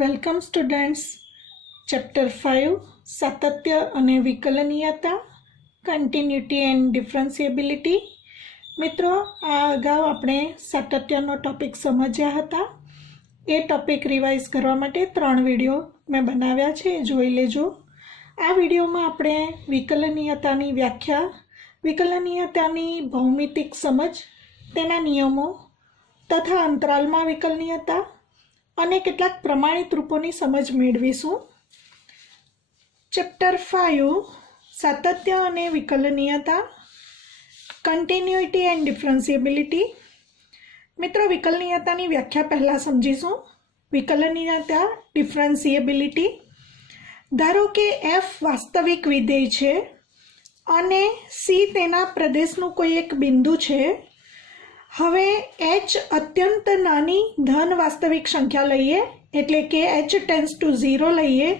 Welcome students. Chapter 5 સાતત્ય અને વિકલનીયતા, continuity and ડિફરન્સિએબિલિટી. મિત્રો, આ અગાઉ આપણે સાતત્યનો ટોપિક સમજ્યા હતા. એ ટોપિક રિવાઇઝ કરવા માટે 3 વિડીયો મેં બનાવ્યા છે, એ જોઈ લેજો. આ વિડીયોમાં આપણે વિકલનીયતાની વ્યાખ્યા, વિકલનીયતાની ભૌમિતિક સમજ, તેના નિયમો તથા અંતરાલમાં વિકલનીયતા અને કેટલાક પ્રમાણિત રૂપોની સમજ મેળવીશું. ચેપ્ટર 5 સાતત્ય અને વિકલનીયતા, કન્ટિન્યુટી એન્ડ ડિફરન્સિએબિલિટી. મિત્રો, વિકલનીયતાની વ્યાખ્યા પહેલાં સમજીશું. વિકલનીયતા, ડિફરન્સિએબિલિટી. ધારો કે f વાસ્તવિક વિધેય છે અને c તેના પ્રદેશનું કોઈ એક બિંદુ છે. હવે h અત્યંત નાની ધન વાસ્તવિક સંખ્યા લઈએ, એટલે કે h ટેન્ડ્સ ટુ 0 લઈએ,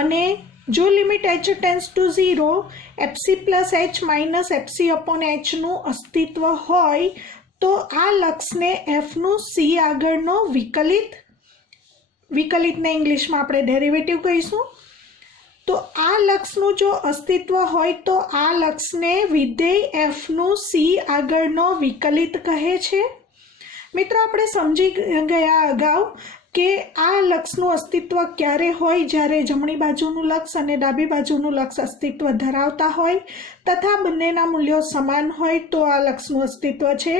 અને જો limit h tends to 0 fc plus h minus fc upon h નું અસ્તિત્વ હોય તો આ લક્ષને fનું c આગળનો વિકલિતને ઇંગ્લિશમાં આપણે ડેરિવેટિવ કહીશું. તો આ લક્ષનું જો અસ્તિત્વ હોય તો આ લક્ષને વિધેય fનું c આગળનો વિકલિત કહે છે. મિત્રો, આપણે સમજી ગયા અગાઉ કે આ લક્ષનું અસ્તિત્વ ક્યારે હોય, જ્યારે જમણી બાજુનું લક્ષ અને ડાબી બાજુનું લક્ષ અસ્તિત્વ ધરાવતા હોય તથા બંનેના મૂલ્યો સમાન હોય તો આ લક્ષનું અસ્તિત્વ છે.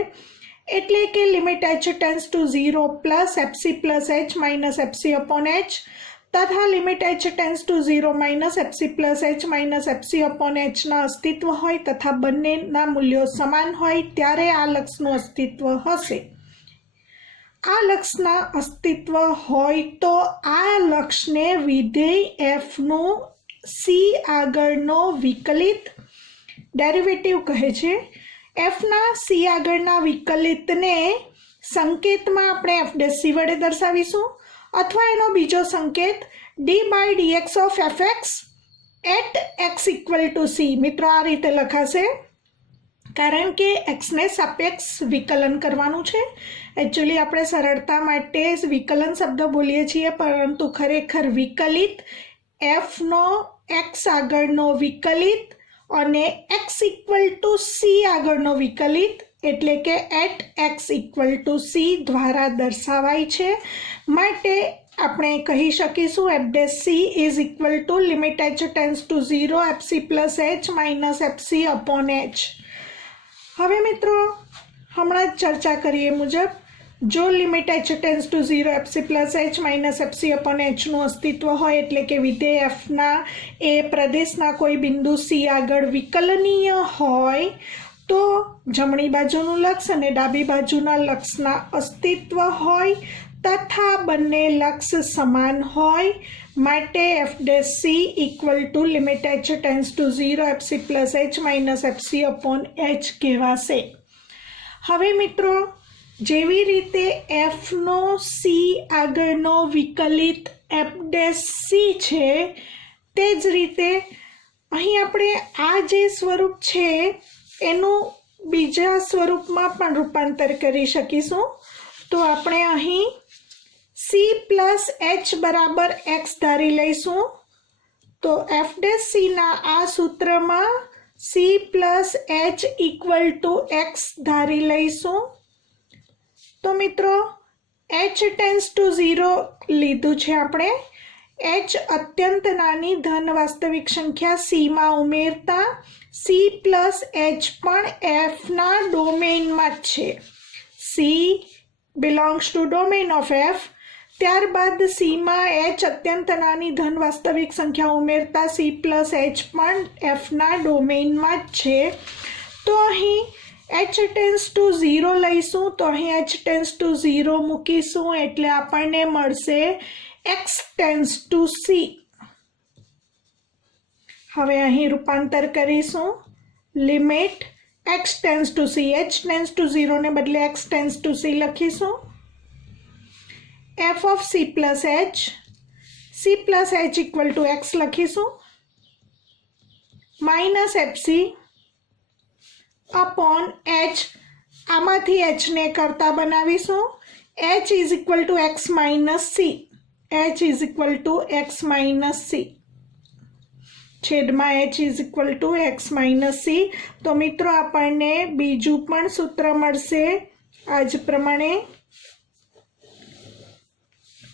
એટલે કે limit h tends to 0 plus fc plus h minus fc upon h તથા limit h tends to 0 minus fc plus h minus fc upon h ના અસ્તિત્વ હોય તથા બંનેના મૂલ્યો સમાન હોય ત્યારે આ લક્ષનું અસ્તિત્વ હશે. આ લક્ષના અસ્તિત્વ હોય તો આ લક્ષને વિધેય fનું c આગળનો વિકલિત ડેરિવેટિવ કહે છે. fના c આગળના વિકલિતને સંકેતમાં આપણે f' વડે દર્શાવીશું, અથવા એનો બીજો સંકેત d by dx of fx at x equal to c. મિત્રો, આ રીતે લખાશે કારણ કે xને સાપેક્ષ વિકલન કરવાનું છે. એકચ્યુઅલી આપણે સરળતા માટે વિકલન શબ્દ બોલીએ છીએ, પરંતુ ખરેખર વિકલિત fનો x આગળનો વિકલિત અને x ઇક્વલ ટુ c આગળનો વિકલિત એટલે કે at x equal to c દ્વારા દર્શાવાય છે. માટે આપણે કહી શકીશું fc is equal to limit h tends to 0 fc plus h minus fc upon h. હવે મિત્રો, હમણાં જ ચર્ચા કરીએ મુજબ, જો limit h tends to 0 fc plus h minus fc upon hનું અસ્તિત્વ હોય, એટલે કે વિધેય fના એ પ્રદેશના કોઈ બિંદુ c આગળ વિકલનીય હોય તો જમણી બાજુનું લક્ષ અને ડાબી બાજુના લક્ષના અસ્તિત્વ હોય તથા બંને લક્ષ સમાન હોય. માટે fc equal to limit h tends to 0 fc plus h minus fc upon h કહેવાશે. હવે મિત્રો, જેવી રીતે fનો c આગળનો વિકલિત f'c છે, તે જ રીતે અહીં આપણે આ જે સ્વરૂપ છે એનું બીજા સ્વરૂપમાં પણ રૂપાંતર કરી શકીશું. તો આપણે અહીં c પ્લસ h બરાબર x ધારી લઈશું. તો f'c ના આ સૂત્રમાં c plus h equal to x ધારી લઈશું. તો મિત્રો, h ટેન્ડ્સ ટુ 0 લીધું છે આપણે. h અત્યંત નાની ધન વાસ્તવિક સંખ્યા c માં ઉમેરતા c પ્લસ h પણ fના ડોમેઇનમાં જ છે. c belongs to domain of f. ત્યારબાદ c માં h અત્યંત નાની ધન વાસ્તવિક સંખ્યા ઉમેરતા c પ્લસ h પણ fના ડોમેઇનમાં જ છે. તો અહીં h ટેન્ડ્સ ટુ 0 લઈશું, તો અહીં h ટેન્ડ્સ ટુ 0 મૂકીશું એટલે આપણને મળશે x ટેન્ડ્સ ટુ c. હવે અહીં રૂપાંતર કરીશું. Limit x tends to c, h tends to 0 ને બદલે x ટેન્ડ્સ ટુ c લખીશું. f of c plus h equal to x લખીશું. માઇનસ fc અપોન h, આમાંથી h ને કરતા બનાવીશું. h is equal two x minus c. h is equal two x minus C, છેદમાં h is equal two x minus C. તો મિત્રો આપણને બીજું પણ સૂત્ર મળશે આ જ પ્રમાણે.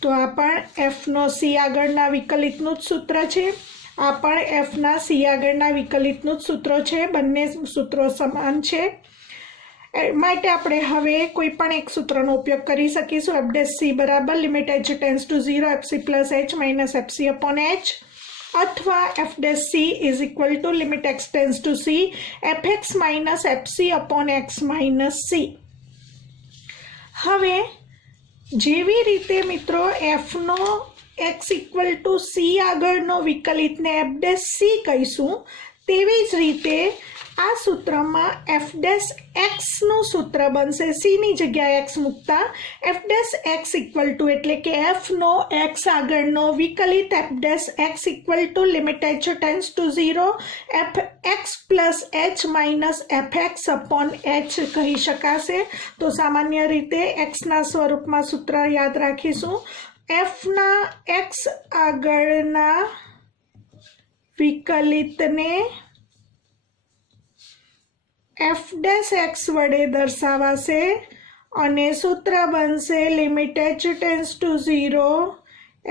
તો આ પણ એફનો સી આગળના વિકલિતનું જ સૂત્ર છે, આ પણ એફના સી આગળના વિકલિતનું જ સૂત્ર છે. બંને સૂત્રો સમાન છે માટે આપણે હવે કોઈ પણ એક સૂત્રનો ઉપયોગ કરી શકીશું. એફ ડેશ સી બરાબર limit h tends to 0 fc plus h minus fc upon h, અથવા F dash she is equal to limit x tends two c fx minus fc upon x minus c. હવે જેવી રીતે મિત્રો એફનો x equal to c આગળનો વિકલિતને F dash C કહીશું, તેવી જ રીતે આ સૂત્રમાં એફ ડેશ એક્સનું સૂત્ર બનશે. સીની જગ્યાએ એક્સ મૂકતા F dash x equal to એટલે કે એફનો એક્સ આગળનો વિકલિત F dash x equal to limit h tends to 0 F x plus h minus F x upon h કહી શકાશે. તો સામાન્ય રીતે એક્સના સ્વરૂપમાં સૂત્ર યાદ રાખીશું. એફના એક્સ આગળના વિકલિતને એફ ડેશ એક્સ વડે દર્શાવાશે અને સૂત્ર બનશે limit h tends to 0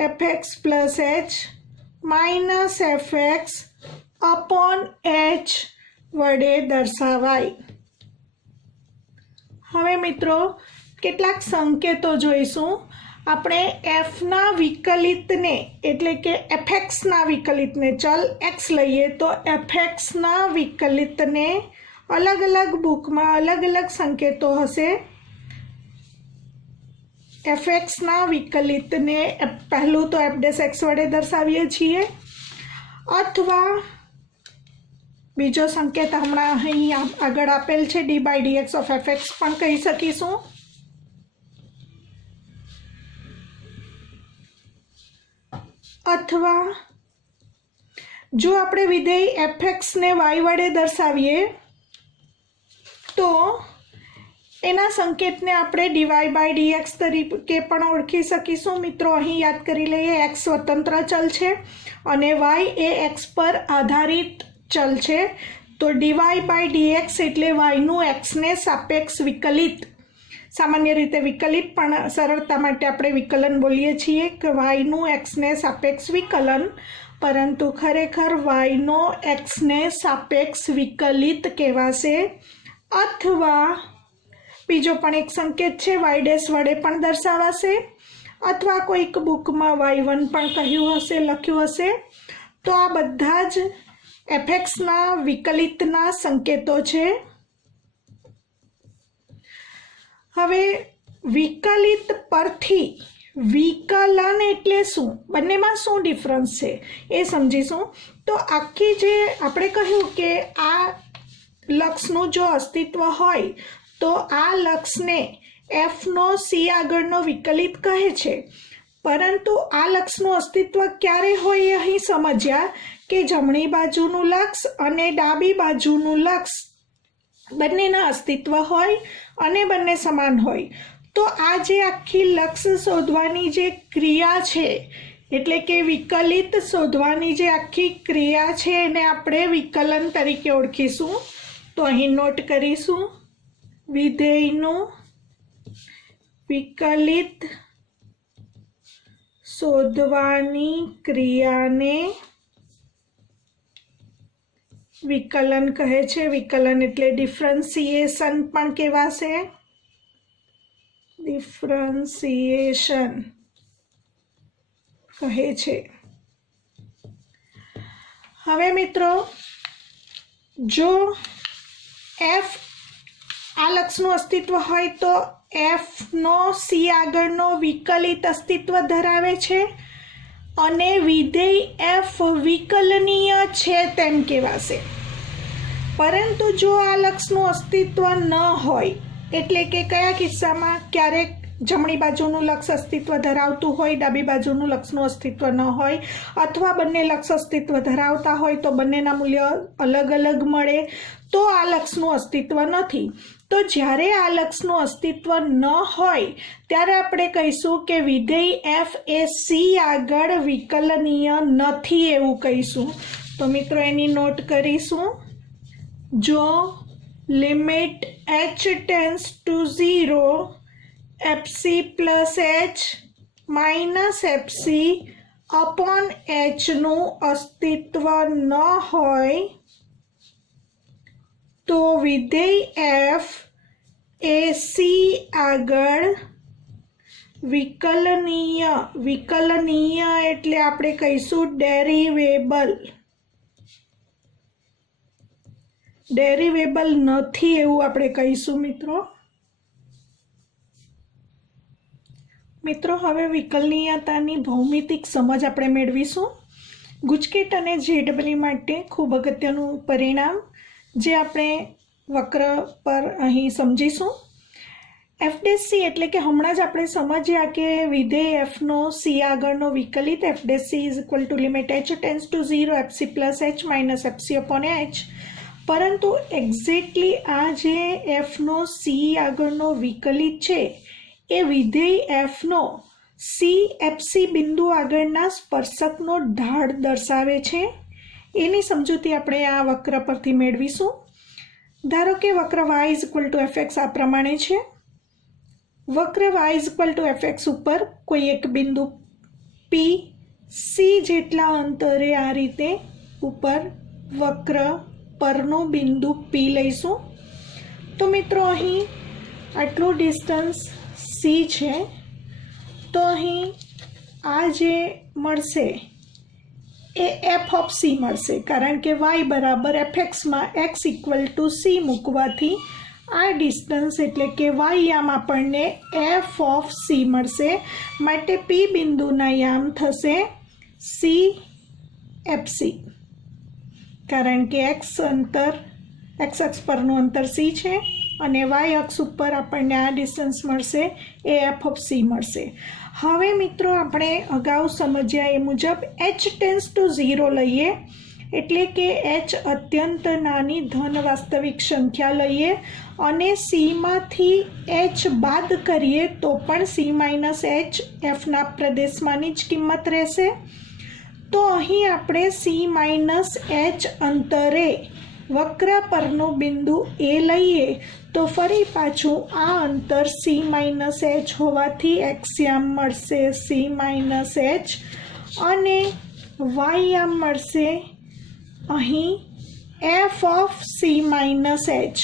F x plus h minus F x upon h વડે દર્શાવાય. હવે મિત્રો કેટલાક સંકેતો જોઈશું. આપણે એફના વિકલિતને એટલે કે એફએક્સના વિકલિતને ચલ એક્સ લઈએ તો એફએક્સના વિકલિતને અલગ અલગ બુકમાં અલગ અલગ સંકેતો હશે. એફએક્સના વિકલિતને પહેલું તો એફ ડેશ એક્સ વડે દર્શાવીએ છીએ, અથવા બીજો સંકેત હમણાં અહીં આગળ આપેલ છે d by d x of f x પણ કહી શકીશું. અથવા જો આપણે વિધેય એફ એક્સને વાય વડે દર્શાવીએ તો એના સંકેતને આપણે ડીવાય બાય ડીએક્સ તરીકે પણ ઓળખી શકીશું. મિત્રો અહીં યાદ કરી લઈએ, એક્સ સ્વતંત્ર ચલ છે અને વાય એ એક્સ પર આધારિત ચલ છે. તો ડીવાય બાય ડીએક્સ એટલે વાયનું એક્સને સાપેક્ષ વિકલિત, સામાન્ય રીતે વિકલિત પણ સરળતા માટે આપણે વિકલન બોલીએ છીએ કે વાયનું એક્સને સાપેક્ષ વિકલન, પરંતુ ખરેખર વાયનો એક્સને સાપેક્ષ વિકલિત કહેવાશે. અથવા બીજો પણ એક સંકેત છે વાય ડેશ વડે પણ દર્શાવાશે, અથવા કોઈક બુકમાં y1 પણ કહ્યું હશે, લખ્યું હશે. તો આ બધા જ એફએક્સના વિકલિતના સંકેતો છે. હવે વિકલિત પરથી વિકલન એટલે શું, બંનેમાં શું ડિફરન્સ છે એ સમજીશું. તો આખી જે આપણે કહ્યું કે આ લક્ષનું જો અસ્તિત્વ હોય તો આ લક્ષને એફનો સી આગળનો વિકલિત કહે છે. પરંતુ આ લક્ષનું અસ્તિત્વ ક્યારે હોય એ અહીં સમજ્યા કે જમણી બાજુનું લક્ષ અને ડાબી બાજુનું લક્ષ બંનેના અસ્તિત્વ હોય અને બંને સમાન હોય. તો આ જે આખી લક્ષ શોધવાની જે ક્રિયા છે એટલે કે વિકલિત શોધવાની જે આખી ક્રિયા છે એને આપણે વિકલન તરીકે ઓળખીશું. તો અહીં નોટ કરીશું, વિધેયનું વિકલિત શોધવાની ક્રિયાને વિકલન કહે છે. વિકલન એટલે ડિફરન્સિએશન પણ કહેવાશે. ડિફરન્સિએશન કહે છે. હવે મિત્રો જો એફ આ લક્ષનું અસ્તિત્વ હોય તો એફનો સી આગળનો વિકલિત અસ્તિત્વ ધરાવે છે અને વિધેય એફ વિકલનીય છે તેમ કહેવાશે. પરંતુ જો આ લક્ષનું અસ્તિત્વ ન હોય એટલે કે કયા કિસ્સામાં ક્યારેક જમણી બાજુનું લક્ષ અસ્તિત્વ ધરાવતું હોય, ડાબી બાજુનું લક્ષનું અસ્તિત્વ ન હોય, અથવા બંને લક્ષ અસ્તિત્વ ધરાવતા હોય તો બંનેના મૂલ્ય અલગ અલગ મળે, તો આ લક્ષનું અસ્તિત્વ નથી. તો તો જ્યારે આ લક્ષનું અસ્તિત્વ ન હોય ત્યારે આપણે કહીશું કે વિધેય એફ એ સી આગળ વિકલનીય નથી એવું કહીશું. તો મિત્રો એની નોટ કરીશું. જો limit h tends to 0 fc plus h minus fc upon h નું અસ્તિત્વ ન હોય તો વિધેય f એ સી આગળ વિકલનીય એટલે આપણે કહીશું ડેરિવેબલ નથી એવું આપણે કહીશું મિત્રો હવે વિકલનીયતાની ભૌમિતિક સમજ આપણે મેળવીશું. ગુજકેટ અને જેડબલ્યુ માટે ખૂબ અગત્યનું પરિણામ જે આપણે વક્ર પર અહીં સમજીશું. એફડેસી એટલે કે હમણાં જ આપણે સમજ્યા કે વિધેય એફનો સી આગળનો વિકલિત એફડેસી is equal to limit h tends to 0 fc plus h minus fc upon h. પરંતુ એક્ઝેક્ટલી આ જે એફનો સી આગળનો વિકલિત છે એ વિધેય એફનો સી એફસી બિંદુ આગળના સ્પર્શકનો ઢાળ દર્શાવે છે. એની સમજૂતી આપણે આ વક્ર પરથી મેળવીશું. ધારો કે વક્ર y is equal to fx આ પ્રમાણે છે. વક્ર y is equal to fx ઉપર કોઈ એક બિંદુ p સી જેટલા અંતરે આ રીતે ઉપર વક્ર પરનું બિંદુ p લઈશું. તો મિત્રો અહીં આટલું ડિસ્ટન્સ c છે. તો અહીં આ જે મળશે એ એફ ઓફ સી મળશે કારણ કે y બરાબર fxમાં x ઇક્વલ ટુ સી મૂકવાથી આ ડિસ્ટન્સ એટલે કે y યામ આપણને એફ ઓફ સી મળશે. માટે p બિંદુના યામ થશે સી એફસી કારણ કે x અક્ષ પરનું અંતર c છે અને y અક્ષ ઉપર આપણને આ ડિસ્ટન્સ મળશે એ એફ ઓફ સી મળશે. હવે મિત્રો આપણે અગાઉ સમજ્યા એ મુજબ h ટેન્સ ટુ 0 લઈએ એટલે કે h અત્યંત નાની ધન વાસ્તવિક સંખ્યા લઈએ અને સીમાંથી h બાદ કરીએ તો પણ c માઇનસ h એફના પ્રદેશમાંની જ કિંમત રહેશે. તો અહીં આપણે c માઇનસ h અંતરે વક્ર પરનું બિંદુ એ લઈએ તો ફરી પાછું આ અંતર c માઇનસ h હોવાથી x યામ મળશે c માઇનસ h અને y યામ મળશે અહીં f of c minus h.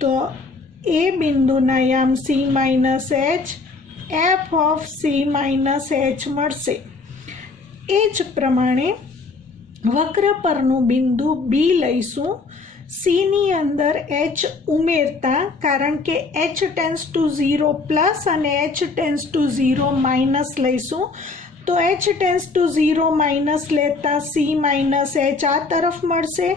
તો એ બિંદુના યામ c minus h f of c minus h મળશે. એ જ પ્રમાણે વક્ર પરનું બિંદુ બી લઈશું. સીની અંદર h ઉમેરતા કારણ કે h ટેન્સ ટુ 0 પ્લસ અને h ટેન્સ ટુ 0 માઇનસ લઈશું. તો h ટેન્સ ટુ 0 માઇનસ લેતા c માઇનસ h આ તરફ મળશે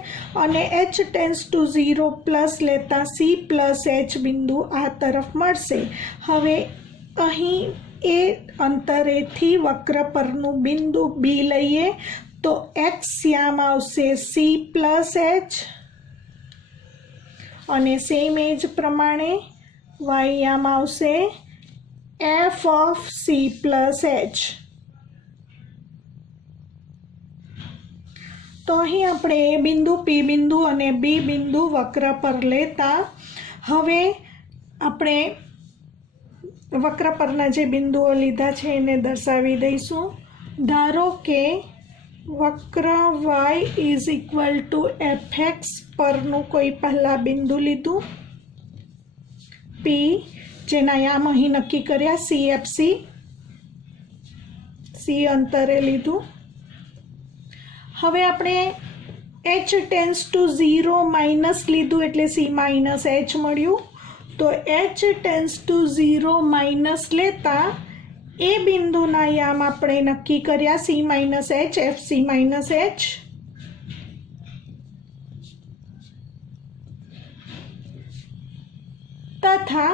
અને h ટેન્સ ટુ 0 પ્લસ લેતા c પ્લસ h બિંદુ આ તરફ મળશે. હવે અહીં એ અંતરેથી વક્ર પરનું બિંદુ બી લઈએ તો x યામ આવશે c પ્લસ h અને સેમ એ જ પ્રમાણે y યામ આવશે f of c plus h. તો અહીં આપણે એ બિંદુ p બિંદુ અને b બિંદુ વક્ર પર લેતા હવે આપણે વક્ર પરના જે બિંદુઓ લીધા છે એને દર્શાવી દઈશું. ધારો કે વક્ર y is equal to fx પરનું કોઈ પહેલાં બિંદુ લીધું p જેના યામ અહીં નક્કી કર્યા CFC c અંતરે લીધું. હવે આપણે h ટેન્સ ટુ 0 માઇનસ લીધું એટલે c માઇનસ h મળ્યું. તો h ટેન્સ ટુ 0 માઇનસ લેતા એ બિંદુના યામ આપણે નક્કી કર્યા c minus h fc minus h. તથા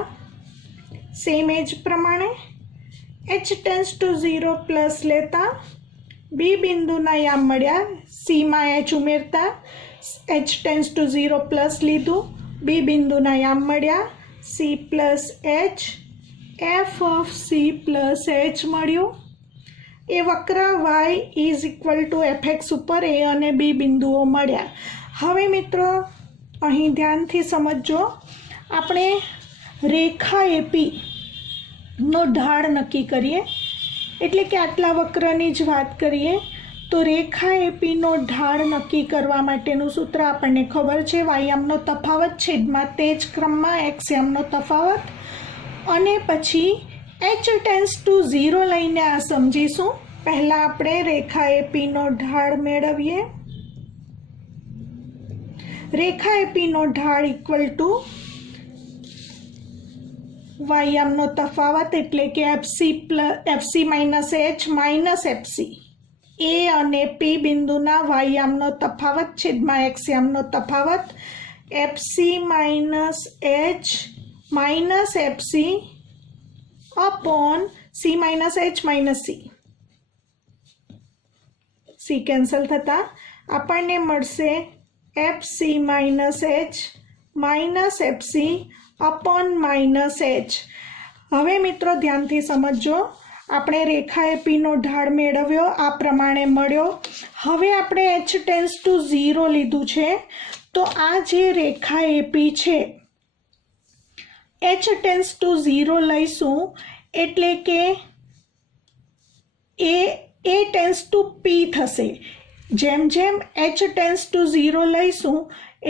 સેમ એ જ પ્રમાણે h ટેન્સ ટુ 0 પ્લસ લેતા બી બિંદુના યામ મળ્યા સીમાં h ઉમેરતા h ટેન્સ ટુ 0 પ્લસ લીધું બી બિંદુના યામ મળ્યા C plus H F of C plus H મળ્યું. એ વક્ર y is equal two FX ઉપર એ અને બી બિંદુઓ મળ્યા. હવે મિત્રો અહીં ધ્યાનથી સમજજો. આપણે રેખા એપી નો ઢાળ નક્કી કરીએ, એટલે કે આટલા વક્રની જ વાત કરીએ તો રેખા એપીનો ઢાળ નક્કી કરવા માટેનું સૂત્ર આપણને ખબર છે. વાયામનો તફાવત છેદમાં તે જ ક્રમમાં એક્સ યામનો તફાવત, અને પછી h ટેન્સ ટુ 0 લઈને આ સમજીશું. પહેલાં આપણે રેખા એપીનો ઢાળ મેળવીએ. રેખા એપીનો ઢાળ ઇક્વલ ટુ વાયામનો તફાવત એટલે કે F C minus H minus F C, એ અને પી બિંદુના વાયામનો તફાવત છેદમાં એક્સ યામનો તફાવત, F C minus H minus F C upon C minus H minus C cancel थता आपने मळशे F C minus H minus F C upon minus H. हवे मित्रों ध्यानथी समझो. આપણે રેખા એપીનો ઢાળ મેળવ્યો, આ પ્રમાણે મળ્યો. હવે આપણે h ટેન્સ ટુ 0 લીધું છે, તો આ જે રેખા એપી છે h ટેન્સ ટુ 0 લઈશું એટલે કે એ ટેન્સ ટુ પી થશે. જેમ જેમ h ટેન્સ ટુ 0 લઈશું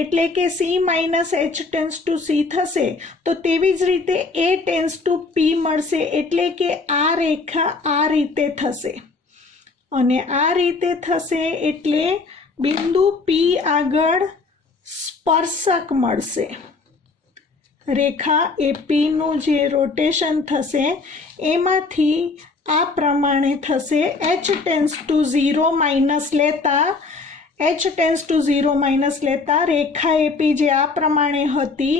એટલે કે C minus H tense two C થશે, તો તેવી જ રીતે એ ટેન્સ ટુ પી મળશે. એટલે કે આ રેખા આ રીતે થશે અને આ રીતે થશે, એટલે બિંદુ પી આગળ સ્પર્શક મળશે. રેખા એપીનું જે રોટેશન થશે એમાંથી આ પ્રમાણે થશે. h ટેન્સ ટુ 0 માઇનસ લેતા રેખા એપી જે આ પ્રમાણે હતી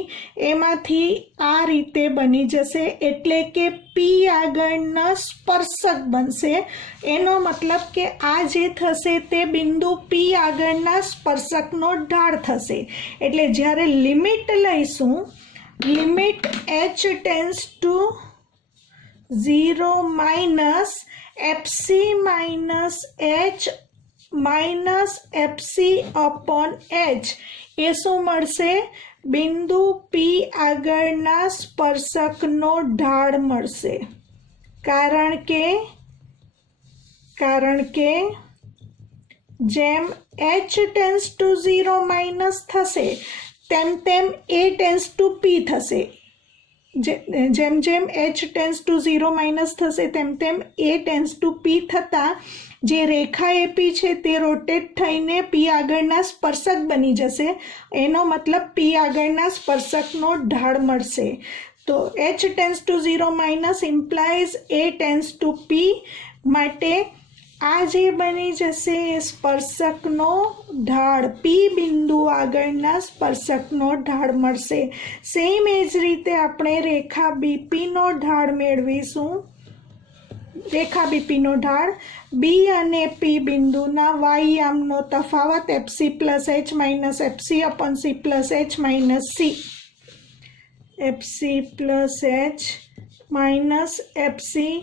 એમાંથી આ રીતે બની જશે, એટલે કે પી આગળના સ્પર્શક બનશે. એનો મતલબ કે આ જે થશે તે બિંદુ પી આગળના સ્પર્શકનો ઢાળ થશે. એટલે જ્યારે લિમિટ લઈશું, limit h tends to 0 minus F C minus H minus F C upon H, એ શું મળશે? બિંદુ પી આગળના સ્પર્શકનો ઢાળ મળશે. કારણ કે જેમ h ટેન્સ ટુ 0 માઇનસ થશે તેમ તેમ એ ટેન્સ ટુ પી થશે. જેમ જેમ h ટેન્સ ટુ 0 માઇનસ થશે તેમ તેમ એ ટેન્સ ટુ પી થતાં જે રેખા એપી છે તે રોટેટ થઈને પી આગળના સ્પર્શક બની જશે. એનો મતલબ પી આગળના સ્પર્શકનો ઢાળ મળશે. તો h tends to 0 minus implies A tends to P, માટે આ જે બની જશે એ સ્પર્શકનો ઢાળ, પી બિંદુ આગળના સ્પર્શકનો ઢાળ મળશે. સેમ એ જ રીતે આપણે રેખા બીપીનો ઢાળ મેળવીશું. રેખા બીપીનો ઢાળ બી અને પી બિંદુના વાયયામનો તફાવત F C plus H minus F C upon C plus H minus C, F C plus H minus F C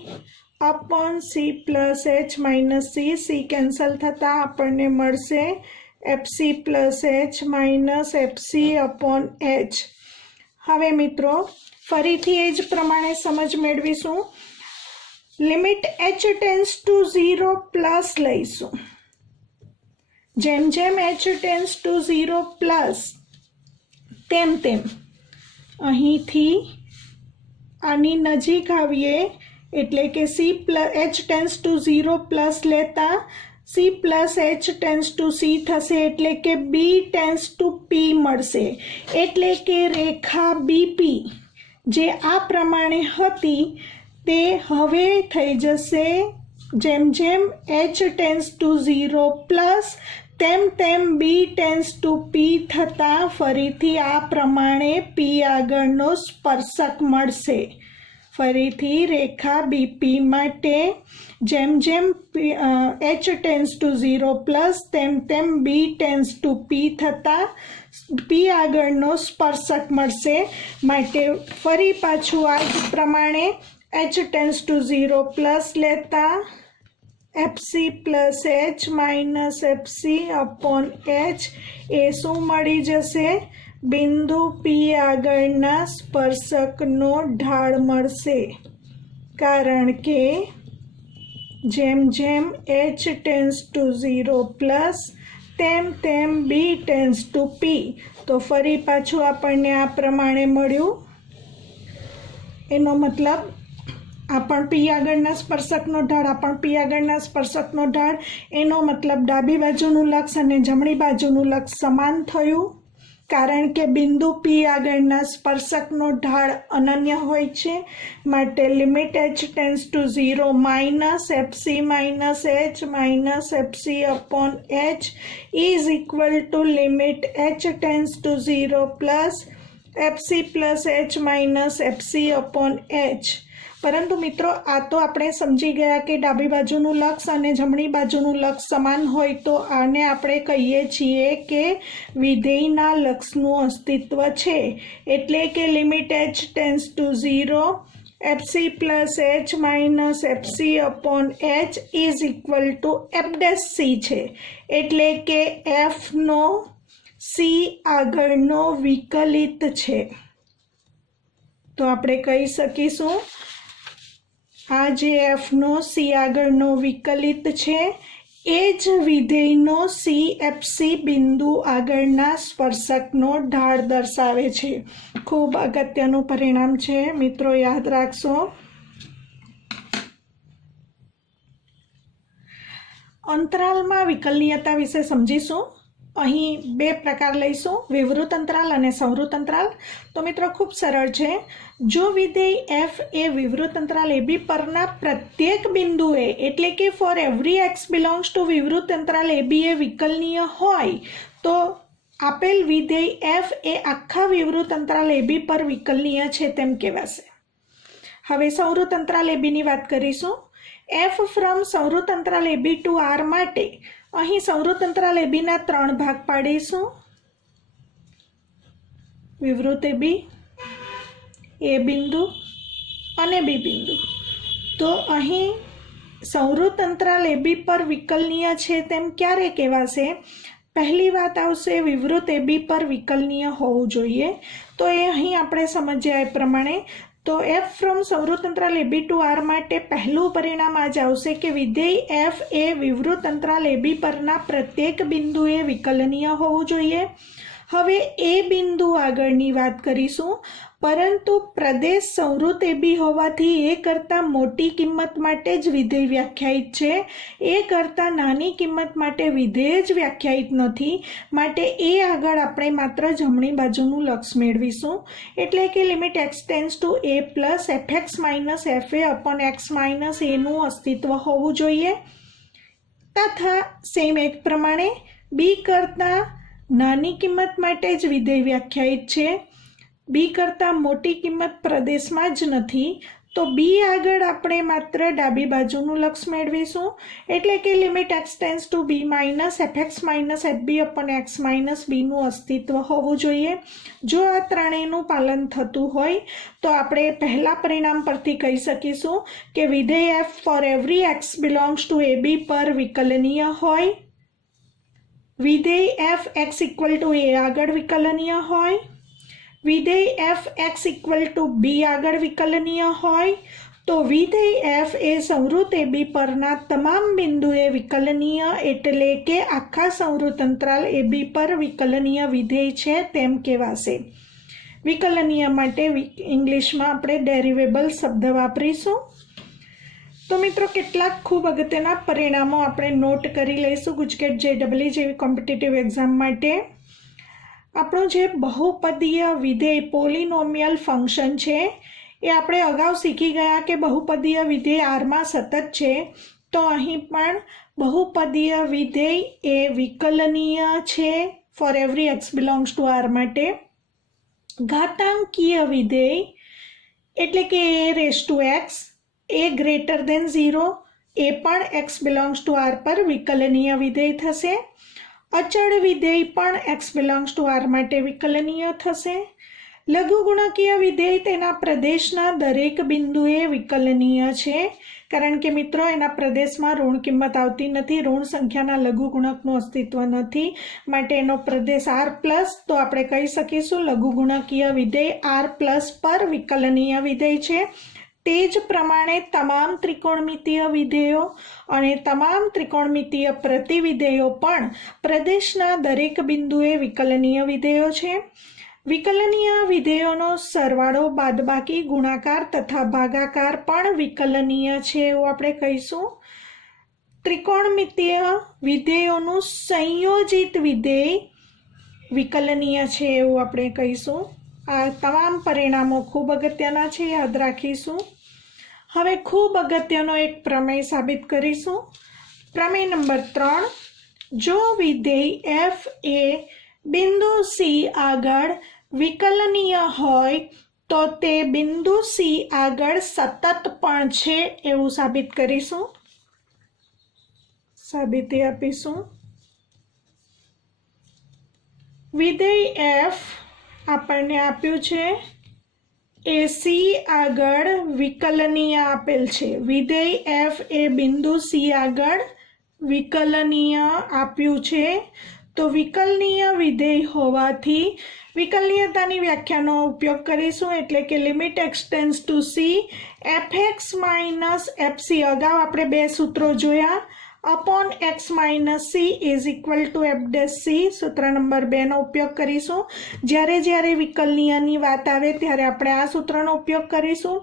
upon C plus H minus C. C cancel थता आपने मळशे F C plus H minus F C upon H. हवे मित्रों फरीथी एज प्रमाणे समझ मेळवीशुं. Limit h tends to 0 plus लईशुं. जेम जेम h टेन्स टू 0 प्लस तेम तेम અહીંથી આની નજીક આવીએ એટલે કે C plus H tense to 0 plus લેતા C plus H tense two C થશે, એટલે કે બી ટેન્સ ટુ પી મળશે. એટલે કે રેખા બીપી જે આ પ્રમાણે હતી તે હવે થઈ જશે જેમ જેમ એચ ટેન્સ ટુ 0 પ્લસ તેમ તેમ બી ટેન્સ ટુ પી થતાં ફરીથી આ પ્રમાણે પી આગળનો સ્પર્શક મળશે. ફરીથી રેખા બીપી માટે જેમ જેમ એચ ટેન્સ ટુ 0 પ્લસ તેમ તેમ બી ટેન્સ ટુ પી થતાં P આગળનો સ્પર્શક મળશે. માટે ફરી પાછું આ જ પ્રમાણે h ટેન્સ ટુ 0 પ્લસ લેતા fc plus h minus fc upon h એ શું મળી જશે? બિંદુ P આગળના સ્પર્શકનો ઢાળ મળશે. કારણ કે જેમ જેમ h ટેન્સ ટુ 0 પ્લસ તેમ તેમ b ટેન્સ ટુ p. તો ફરી પાછું આપણને આ પ્રમાણે મળ્યું. એનો મતલબ આ પણ p આગળના સ્પર્શકનો ઢાળ, આ પણ p આગળના સ્પર્શકનો ઢાળ. એનો મતલબ ડાબી બાજુનું લક્ષ અને જમણી બાજુનું લક્ષ સમાન થયું. કારણ કે બિંદુ P આગળના સ્પર્શકનો ઢાળ અનન્ય હોય છે. માટે limit h tends to 0 minus fc minus h minus fc upon h is equal to limit h tends to 0 plus fc plus h minus fc upon h. પરંતુ મિત્રો આ તો આપણે સમજી ગયા કે ડાબી બાજુનું લક્ષ અને જમણી બાજુનું લક્ષ સમાન હોય તો આને આપણે કહીએ છીએ કે વિધેયના લક્ષનું અસ્તિત્વ છે. એટલે કે limit h tends to 0 fc plus h minus fc upon h is equal two f' છે. એટલે કે fનો c આગળનો વિકલિત છે. તો આપણે કહી શકીશું આ જે fનો c આગળનો વિકલિત છે એ જ વિધેયનો c fc બિંદુ આગળના સ્પર્શકનો ઢાળ દર્શાવે છે. ખૂબ અગત્યનું પરિણામ છે મિત્રો, યાદ રાખશો. અંતરાલમાં વિકલનીયતા વિશે સમજીશું. અહીં બે પ્રકાર લઈશું, વિવૃત અંતરાલ અને સંવૃત અંતરાલ. તો મિત્રો ખૂબ સરળ છે. જો વિધેય f એ વિવૃત અંતરાલ ab પરના પ્રત્યેક બિંદુએ એટલે કે for every x belongs to વિવૃત અંતરાલ ab એ વિકલનીય હોય તો આપેલ વિધેય f એ આખા વિવૃત અંતરાલ ab પર વિકલનીય છે તેમ કહેવાશે. હવે સંવૃત અંતરાલ ab ની વાત કરીશું. f ફ્રોમ સંવૃત અંતરાલ ab ટુ r માટે અહીં સંવૃત અંતરાલ ab ના 3 ભાગ પાડીશું. વિવૃત ab, a બિંદુ અને b બિંદુ. તો અહીં સંવૃત અંતરાલ ab પર વિકલનીય છે તેમ ક્યારે કહેવાશે? પહેલી વાત આવશે વિવૃત ab પર વિકલનીય હોવું જોઈએ. તો એ અહીં આપણે સમજ્યા એ પ્રમાણે. તો f ફ્રોમ સંવૃત અંતરાલ ab ટુ r માટે પહેલું પરિણામ આ જ આવશે કે વિધેય f એ વિવૃત અંતરાલ ab પરના પ્રત્યેક બિંદુએ વિકલનીય હોવું જોઈએ. હવે એ બિંદુ આગળની વાત કરીશું. પરંતુ પ્રદેશ સંવૃત ab હોવાથી એ કરતાં મોટી કિંમત માટે જ વિધેય વ્યાખ્યાયિત છે, એ કરતાં નાની કિંમત માટે વિધેય જ વ્યાખ્યાયિત નથી. માટે એ આગળ આપણે માત્ર જમણી બાજુનું લક્ષ મેળવીશું. એટલે કે limit x tends two a plus fx minus fa upon x minus એનું અસ્તિત્વ હોવું જોઈએ. તથા સેમ એક પ્રમાણે b કરતાં નાની કિંમત માટે જ વિધેય વ્યાખ્યાયિત છે, b કરતાં મોટી કિંમત પ્રદેશમાં જ નથી. તો b આગળ આપણે માત્ર ડાબી બાજુનું લક્ષ મેળવીશું. એટલે કે limit x tends to b minus fx minus fb upon x minus બીનું અસ્તિત્વ હોવું જોઈએ. જો આ ત્રણેયનું પાલન થતું હોય તો આપણે પહેલા પરિણામ પરથી કહી શકીશું કે વિધેય f four every x belongs two ab પર વિકલનીય હોય. વિધેય f x equal two a આગળ વિકલનીય હોય. વિધેય f x equal two b આગળ વિકલનીય હોય. તો વિધેય f એ સંવૃત ab પરના તમામ બિંદુએ વિકલનીય એટલે કે આખા સંવૃત અંતરાલ ab પર વિકલનીય વિધેય છે તેમ કહેવાશે. વિકલનીય માટે ઇંગ્લિશમાં આપણે ડેરિવેબલ શબ્દ વાપરીશું. તો મિત્રો કેટલાક ખૂબ અગત્યના પરિણામો આપણે નોટ કરી લઈશું ગુજકેટ JEE જેવી કોમ્પિટિટિવ એક્ઝામ માટે. આપણું જે બહુપદીય વિધેય પોલિનોમિયલ ફંક્શન છે એ આપણે અગાઉ શીખી ગયા કે બહુપદીય વિધેય આરમાં સતત છે. તો અહીં પણ બહુપદીય વિધેય એ વિકલનીય છે for every x belongs to r માટે. ઘાતાંકીય વિધેય એટલે કે a રેઝ ટુ x એ ગ્રેટર દેન 0 એ પણ x બિલોંગ્સ ટુ r પર વિકલનીય વિધેય થશે. અચળ વિધેય પણ x બિલોંગ્સ ટુ r માટે વિકલનીય થશે. લઘુગુણકીય વિધેય તેના પ્રદેશના દરેક બિંદુએ વિકલનીય છે, કારણ કે મિત્રો એના પ્રદેશમાં ઋણ કિંમત આવતી નથી, ઋણ સંખ્યાના લઘુગુણકનું અસ્તિત્વ નથી, માટે એનો પ્રદેશ r પ્લસ, તો આપણે કહી શકીશું લઘુગુણકીય વિધેય r પ્લસ પર વિકલનીય વિધેય છે. તે જ પ્રમાણે તમામ ત્રિકોણમિતીય વિધેયો અને તમામ ત્રિકોણમિતીય પ્રતિવિધેયો પણ પ્રદેશના દરેક બિંદુએ વિકલનીય વિધેયો છે. વિકલનીય વિધેયોનો સરવાળો, બાદબાકી, ગુણાકાર તથા ભાગાકાર પણ વિકલનીય છે એવું આપણે કહીશું. ત્રિકોણમિતીય વિધેયોનું સંયોજિત વિધેય વિકલનીય છે એવું આપણે કહીશું. આ તમામ પરિણામો ખૂબ અગત્યના છે, યાદ રાખીશું. હવે ખૂબ અગત્યનો એક પ્રમેય સાબિત કરીશું. પ્રમેય નંબર 3. જો વિધેય f એ બિંદુ C આગળ વિકલનીય હોય તો તે બિંદુ C આગળ સતત પણ છે એવું સાબિત કરીશું. સાબિતી આપીશું. વિધેય f આપણને આપ્યું છે એ C આગળ વિકલનીય આપેલ છે. વિધેય f એ બિંદુ C આગળ વિકલનીય આપ્યું છે. તો વિકલનીય વિધેય હોવાથી વિકલનીયતાની વ્યાખ્યાનો ઉપયોગ કરીશું, એટલે કે limit x tends to c fx minus fc. અગાઉ આપણે બે સૂત્રો જોયા. Upon x minus c is equal two f dash c. સૂત્ર નંબર 2 નો ઉપયોગ કરીશું. જ્યારે વિકલનીયની વાત આવે ત્યારે આપણે આ સૂત્રનો ઉપયોગ કરીશું,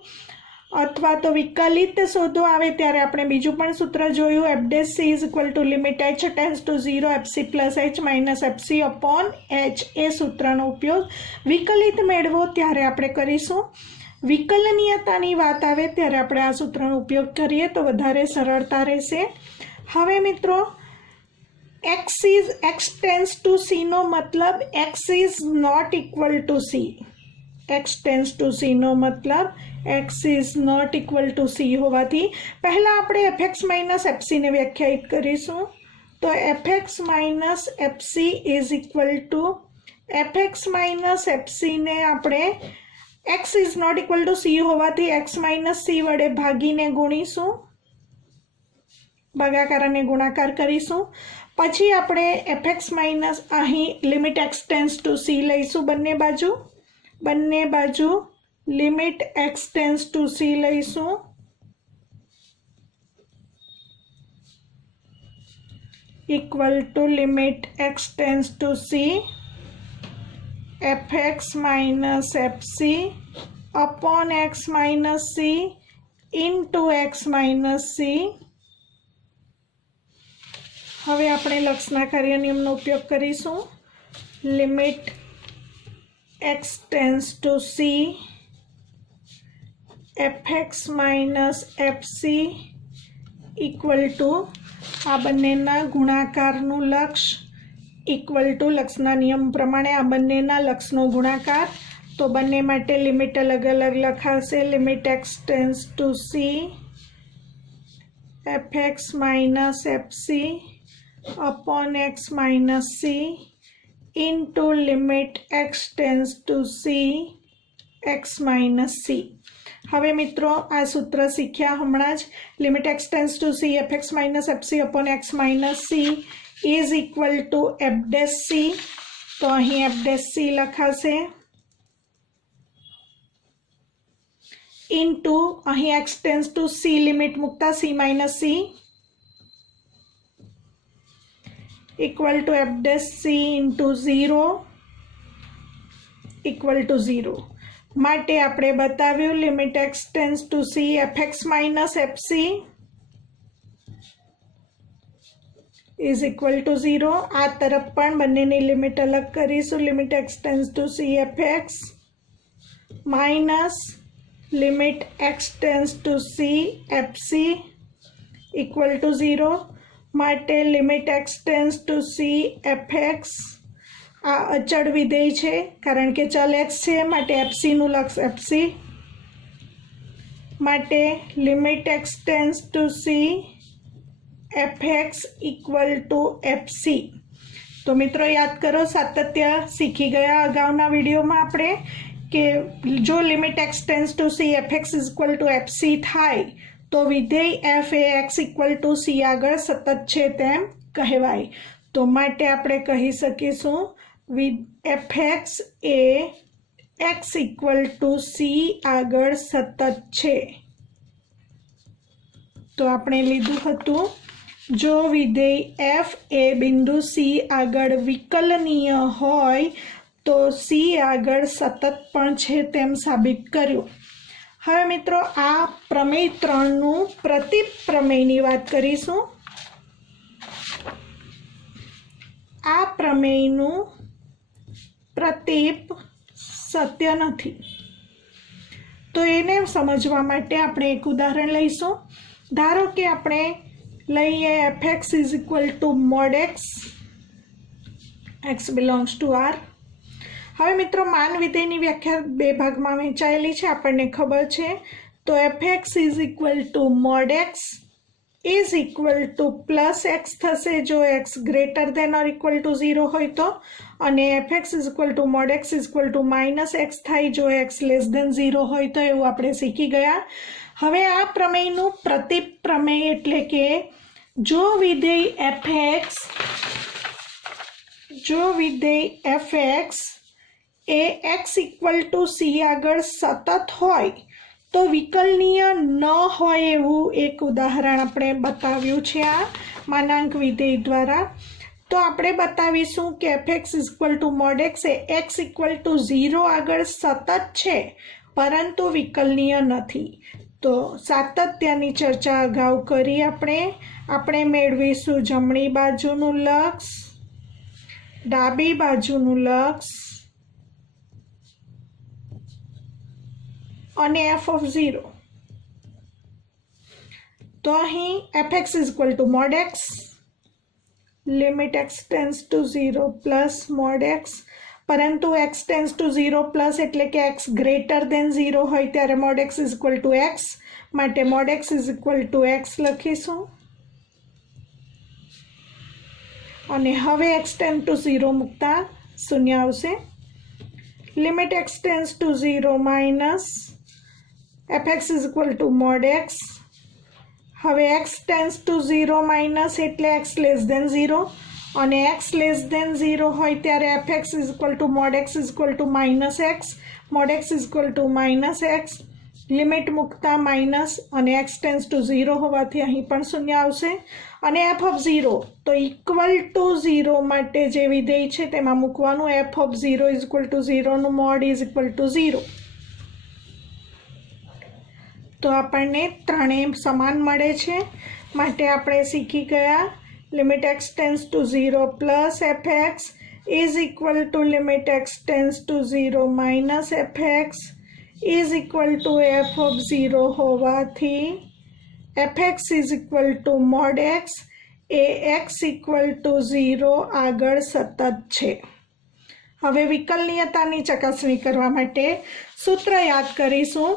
અથવા તો વિકલિત શોધો આવે ત્યારે આપણે બીજું પણ સૂત્ર જોયું, f dash c is equal to limit h tends to 0 fc plus h minus fc upon h. એ સૂત્રનો ઉપયોગ વિકલિત મેળવો ત્યારે આપણે કરીશું. વિકલનીયતાની વાત આવે ત્યારે આપણે આ સૂત્રનો ઉપયોગ કરીએ તો વધારે સરળતા રહેશે. હવે મિત્રો x ટેન્ડ્સ ટુ c નો મતલબ x is not equal to c. x tends to c નો મતલબ x is not equal to c હોવાથી પહેલાં આપણે fx માઇનસ fc ને વ્યાખ્યાયિત કરીશું. તો fx minus fc is equal to fx minus fc ને આપણે x is not equal to c હોવાથી x માઇનસ c વડે ભાગીને ગુણીશું, ભાગાકાર અને ગુણાકાર કરીશું. પછી આપણે fx માઇનસ અહીં limit x tends to c લઈશું. બંને બાજુ limit x tends to c લઈશું. Equal to limit x tends to c fx minus fc upon x minus c into x minus c. હવે આપણે લક્ષના કાર્ય નિયમનો ઉપયોગ કરીશું. Limit x tends to c fx minus fc equal to આ બંનેના ગુણાકારનું લક્ષ ઇક્વલ ટુ લક્ષના નિયમ પ્રમાણે આ બંનેના લક્ષનો ગુણાકાર. તો બંને માટે લિમિટ અલગ અલગ લખાશે. Limit x tends to c fx minus fc upon x minus c into limit x tends to c x minus c. હવે મિત્રો આ સૂત્ર શીખ્યા હમણાં જ. Limit x tends to c fx minus fc upon x minus c is equal two f dash c. તો અહીં f dash c લખાશે ઇન્ટુ અહીં x tends to c limit મૂકતા c minus c equal to f dash c into 0 equal to 0. માટે આપણે બતાવ્યું limit x tends to c fx minus fc is equal to 0. આ તરફ પણ બંનેની લિમિટ અલગ કરીશું. Limit x tends to c fx minus limit x tends to c fc equal to 0. માટે limit x tends to c fx આ અચળ વિધેય છે, કારણ કે ચલ x છે, માટે fc નું લક્ષ fc. માટે limit x tends to c fx equal to fc. तो मित्रों याद करो, सातत्य सीखी गया अगाउना विडियोमां आपणे के जो limit X tends to C F x is equal to F C थाय तो विधेय एफ ए एक्स इक्वल टू सी आगळ सतत छे तेम कहेवाय। तो माटे आपणे कही सकीशुं एफ एक्स ए एक्स इक्वल टू सी आगळ सतत छे। तो आपणे लीधुं हतुं जो विधेय एफ ए बिंदु सी आगळ विकलनीय होय तो सी आगळ सतत पण छे तेम साबित कर्युं। हवे मित्रों आ प्रमेय 3 नुं प्रतीप प्रमेयनी वात करीशुं। आ प्रमेयनुं प्रतीप सत्य नथी, तो एने समझवा माटे आपणे एक उदाहरण लईशुं। धारो के आपणे लईए F x is equal to mod X, X belongs to R. हवे मित्रों मान विधेयनी व्याख्या बे भागमां वहेंचायेली छे, आपणने खबर छे। तो f x is equal to mod x is equal to plus x थशे जो एक्स ग्रेटर देन और इक्वल टू 0 होय तो, अने f x is equal to mod x is equal to minus x थाय जो एक्स लेस देन 0 होय तो, एवुं आपणे शीखी गया। हवे आ प्रमेयनुं प्रतीप प्रमेय एटले के जो विधेय एफ एक्स ए एक्स इक्वल टू सी आगळ सतत होय तो विकलनीय न होय एवुं एक उदाहरण आपणे बताव्युं छे आ मानांक विधेय द्वारा। तो आपणे बतावीशुं के f x is equal to mod x ए एक्स इक्वल टू 0 आगळ सतत छे परंतु विकलनीय नथी। तो सातत्यनी चर्चा अगाऊ करी आपणे मेळवीशुं जमणी बाजुनुं लक्ष, डाबी बाजुनुं लक्ष અને f of 0। तो અહીં fx is equal to mod x, limit x tends to 0 plus mod x, परंतु x tends to 0 plus એટલે કે x greater than 0 હોય ત્યારે mod x is equal to x, માટે mod x is equal to x લખીશું। અને હવે x tends to 0 મૂકતા શૂન્ય આવશે। limit x tends to 0 minus fx is equal to mod x। હવે x tends to 0 minus એટલે x less than 0 અને x less than 0 હોય ત્યારે fx is equal to mod x is equal to minus x, mod x is equal to minus x, limit મૂકતા minus અને x tends to 0 હોવાથી અહીં પણ શૂન્ય આવશે। અને f of 0 તો ઇક્વલ ટુ 0 માટે જે વિધેય છે તેમાં મૂકવાનું f of 0 is equal to 0 નું mod is equal to 0। तो આપણને ત્રણેય સમાન મળે છે માટે આપણે શીખી ગયા limit x tends to 0 plus fx is equal to limit x tends to 0 minus fx is equal two f of 0 હોવાથી fx is equal two mod x એ x ઇક્વલ ટુ 0 આગળ સતત છે। હવે વિકલનીયતાની ચકાસણી કરવા માટે સૂત્ર યાદ કરીશું।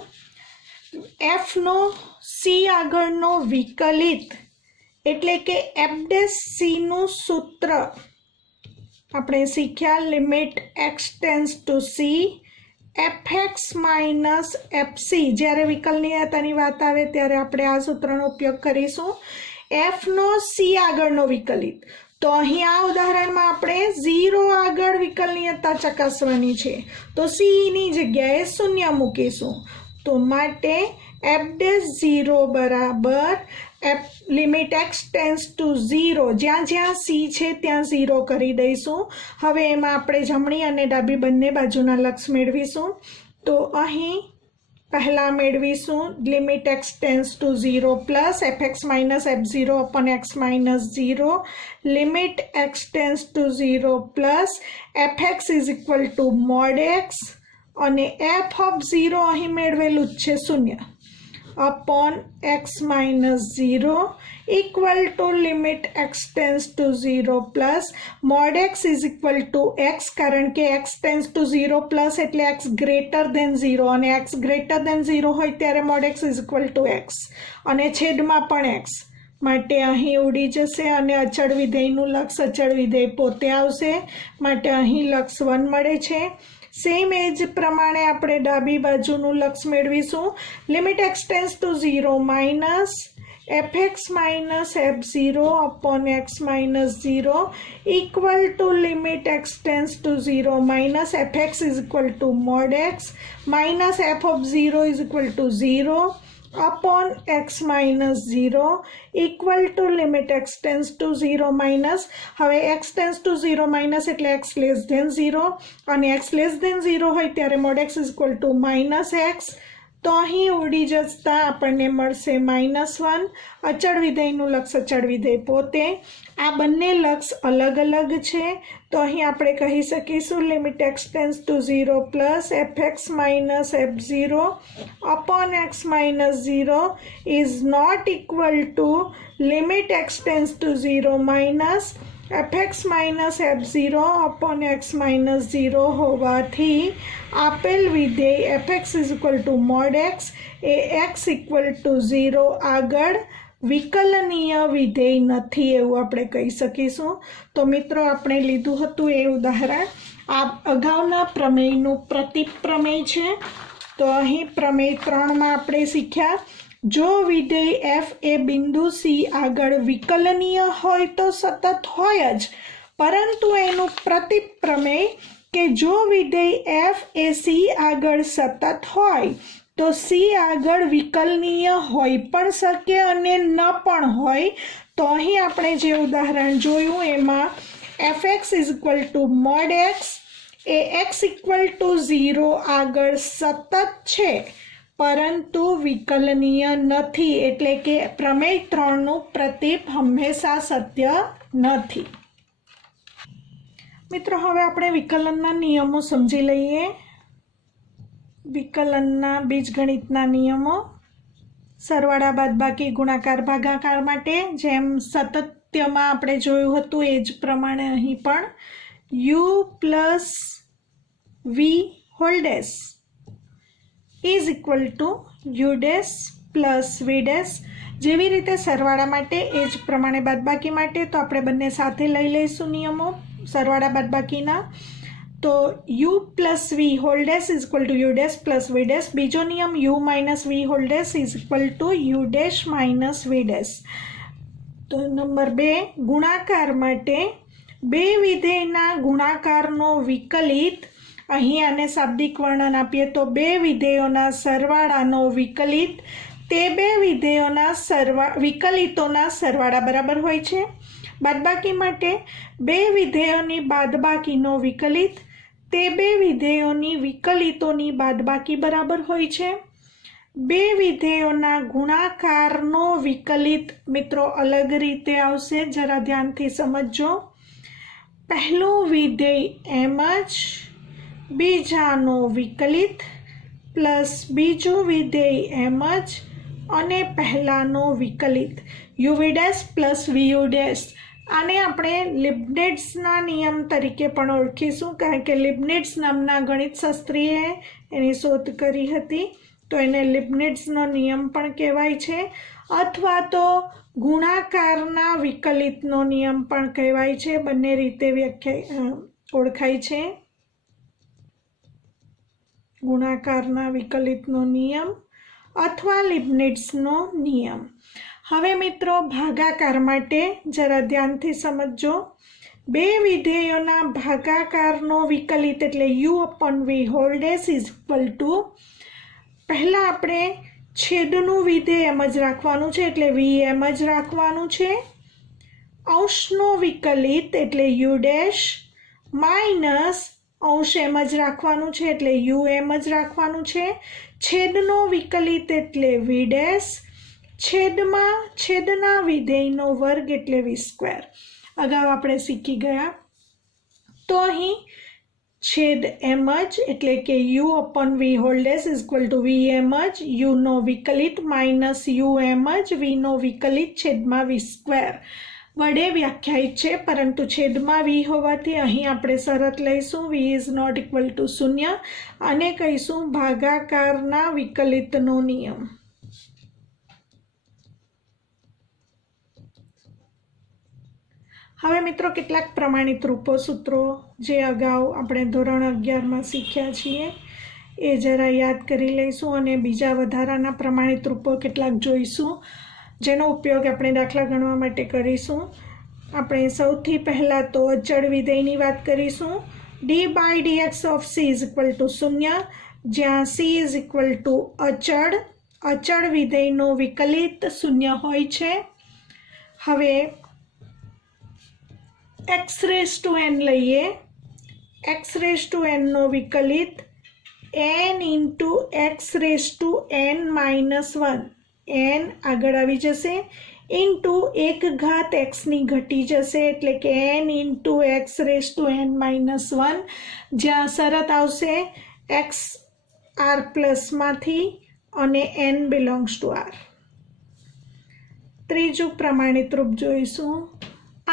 एफ नो सी आगळनो विकलित एटले के एफ डेश सी नु सूत्र आपणे शीख्या limit x tends to C F X minus F C. ज्यारे विकलनीयतानी वात आवे त्यारे आपणे आ सूत्रनो उपयोग करीशुं। एफ नो सी आगळनो विकलित तो अहीं आ उदाहरणमां आपणे 0 आगळ विकलनीयता चकासवानी छे तो सी नी जग्याए शून्य मूकीशुं। तो माटे एफ डेश 0 बराबर f limit x tends to 0 ज्यां ज्यां सी छे त्यां 0 करी दईशुं। हवे एमां आपणे जमणी अने डाबी बंने बाजुना लक्ष मेळवीशुं। तो अहीं पहला मेळवीशुं limit x tends to 0 plus F X minus F 0 upon X minus 0 limit x tends to 0 plus F x is equal to mod X અને f of 0 અહીં મેળવેલું છે 0 upon x minus 0 equal to limit x tends to 0 plus mod x is equal to x કારણ કે x tends to 0 plus એટલે x greater than 0 અને x greater than 0 હોય ત્યારે mod x is equal to x અને છેદમાં પણ x માટે અહીં ઉડી જશે અને અચળ વિધેયનું લક્ષ અચળ વિધેય પોતે આવશે, માટે અહીં લક્ષ 1 મળે છે. સેમ એ જ પ્રમાણે આપણે ડાબી બાજુનું લક્ષ મેળવીશું. Limit x tends to 0 minus fx minus f0 upon x minus 0 equal to limit x tends to 0 minus fx is equal to mod x minus f of 0 is equal to 0 upon x minus 0 equal to limit x tends to 0 minus. હવે x tends to 0 minus એટલે x less than 0 અને x less than 0 હોય ત્યારે mod x is equal to minus x. તો અહીં ઉડી જતા આપણને મળશે -1. અચળ વિધેયનું લક્ષ અચળ વિધેય પોતે. આ બંને લક્ષ અલગ અલગ છે, તો અહીં આપણે કહી શકીશું limit x tends to 0 plus fx minus f0 upon x minus 0 is not equal to limit x tends to 0 minus fx minus f0 upon x minus 0 હોવાથી આપેલ વિધેય fx is equal to mod x એ x equal to 0 આગળ વિકલનીય વિધેય નથી એવું આપણે કહી શકીશું. તો મિત્રો આપણે લીધું હતું એ ઉદાહરણ આ અગાઉના પ્રમેયનું પ્રતિપ્રમેય છે. તો અહીં પ્રમેય 3માં આપણે શીખ્યા જો વિધેય f એ બિંદુ c આગળ વિકલનીય હોય તો સતત હોય જ, પરંતુ એનું પ્રતિપ્રમેય કે જો વિધેય f એ c આગળ સતત હોય તો c આગળ વિકલનીય હોઈ પણ શકે અને ન પણ હોય. તો અહીં આપણે જે ઉદાહરણ જોયું એમાં fx is equal to mod x એ x ઇક્વલ ટુ 0 આગળ સતત છે પરંતુ વિકલનીય નથી, એટલે કે પ્રમેય 3નું પ્રતીપ હંમેશા સત્ય નથી. મિત્રો હવે આપણે વિકલનના નિયમો સમજી લઈએ. વિકલનના બીજગણિતના નિયમો સરવાળા બાદબાકી ગુણાકાર ભાગાકાર માટે જેમ સાતત્યમાં આપણે જોયું હતું એ જ પ્રમાણે અહીં પણ u plus v whole dash is equal to u dash plus v dash. જેવી રીતે સરવાળા માટે એ જ પ્રમાણે બાદબાકી માટે તો આપણે બંને સાથે લઈ લઈશું નિયમો સરવાળા બાદબાકીના. તો u plus v whole dash is equal to u dash plus v dash. બીજો નિયમ u minus v whole dash is equal to u dash minus v dash. તો નંબર 2 ગુણાકાર માટે બે વિધેયના ગુણાકારનો વિકલિત, અહીં આને શાબ્દિક વર્ણન આપીએ તો બે વિધેયોના સરવાળાનો વિકલિત તે બે વિધેયોના વિકલિતોના સરવાળા બરાબર હોય છે. બાદબાકી માટે બે વિધેયોની બાદબાકીનો વિકલિત તે બે વિધેયોની વિકલિતોની બાદબાકી બરાબર હોય છે. બે વિધેયોના ગુણાકારનો વિકલિત મિત્રો અલગ રીતે આવશે, જરા ધ્યાનથી સમજજો. પહેલું વિધેય એમ જ, બીજાનો વિકલિત પ્લસ બીજું વિધેય એમ જ અને પહેલાનો વિકલિત uv dash plus vu dash. આને આપણે લિબનિટ્ઝના નિયમ તરીકે પણ ઓળખીશું, કારણ કે લિબનિટ્ઝ નામના ગણિતશાસ્ત્રીએ એની શોધ કરી હતી, તો એને લિબનિટ્ઝનો નિયમ પણ કહેવાય છે, અથવા તો ગુણાકારના વિકલિતનો નિયમ પણ કહેવાય છે. બંને રીતે ઓળખાય છે. ગુણાકારના વિકલિતનો નિયમ અથવા લિબનિટ્ઝનો નિયમ. હવે મિત્રો ભાગાકાર માટે જરા ધ્યાનથી સમજજો. બે વિધેયોના ભાગાકારનો વિકલિત એટલે u upon v whole dash is equal to, પહેલાં આપણે છેદનું વિધેય એમ જ રાખવાનું છે એટલે v એમ જ રાખવાનું છે. અંશનો વિકલિત એટલે u ડેશ માઇનસ અંશ એમ જ રાખવાનું છે એટલે u એમ જ રાખવાનું છે. છેદનો વિકલિત એટલે v ડેશ છેદમાં છેદના વિધેયનો વર્ગ એટલે v સ્ક્વેર. અગાઉ આપણે શીખી ગયા. તો અહીં છેદ એમ જ એટલે કે u upon v whole dash is equal to v એમ જ, u નો વિકલિત માઇનસ u એમ જ, v નો વિકલિત છેદમાં v સ્ક્વેર વડે વ્યાખ્યાયિત છે, પરંતુ છેદમાં v હોવાથી અહીં આપણે શરત લઈશું v is not equal to 0 અને કહીશું ભાગાકારના વિકલિતનો નિયમ. હવે મિત્રો કેટલાક પ્રમાણિત રૂપો સૂત્રો જે અગાઉ આપણે ધોરણ 11માં શીખ્યા છીએ એ જરા યાદ કરી લઈશું અને બીજા વધારાના પ્રમાણિત રૂપો કેટલાક જોઈશું જેનો ઉપયોગ આપણે દાખલા ગણવા માટે કરીશું. આપણે સૌથી પહેલાં તો અચળ વિધેયની વાત કરીશું. d/dx of c is equal to 0, જ્યાં c ઇઝ ઇક્વલ ટુ અચળ વિધેયનો વિકલિત 0 હોય છે. હવે x⁴n લઈએ. x⁴n નો વિકલિત n into x⁴n minus 1, n આગળ આવી જશે, ઇન્ટુ 1 ઘાત xની ઘટી જશે એટલે કે n ઇન્ટુ x⁴n માઇનસ 1, જ્યાં શરત આવશે x r પ્લસમાંથી અને n બિલોંગ્સ ટુ r. ત્રીજું પ્રમાણિત રૂપ જોઈશું.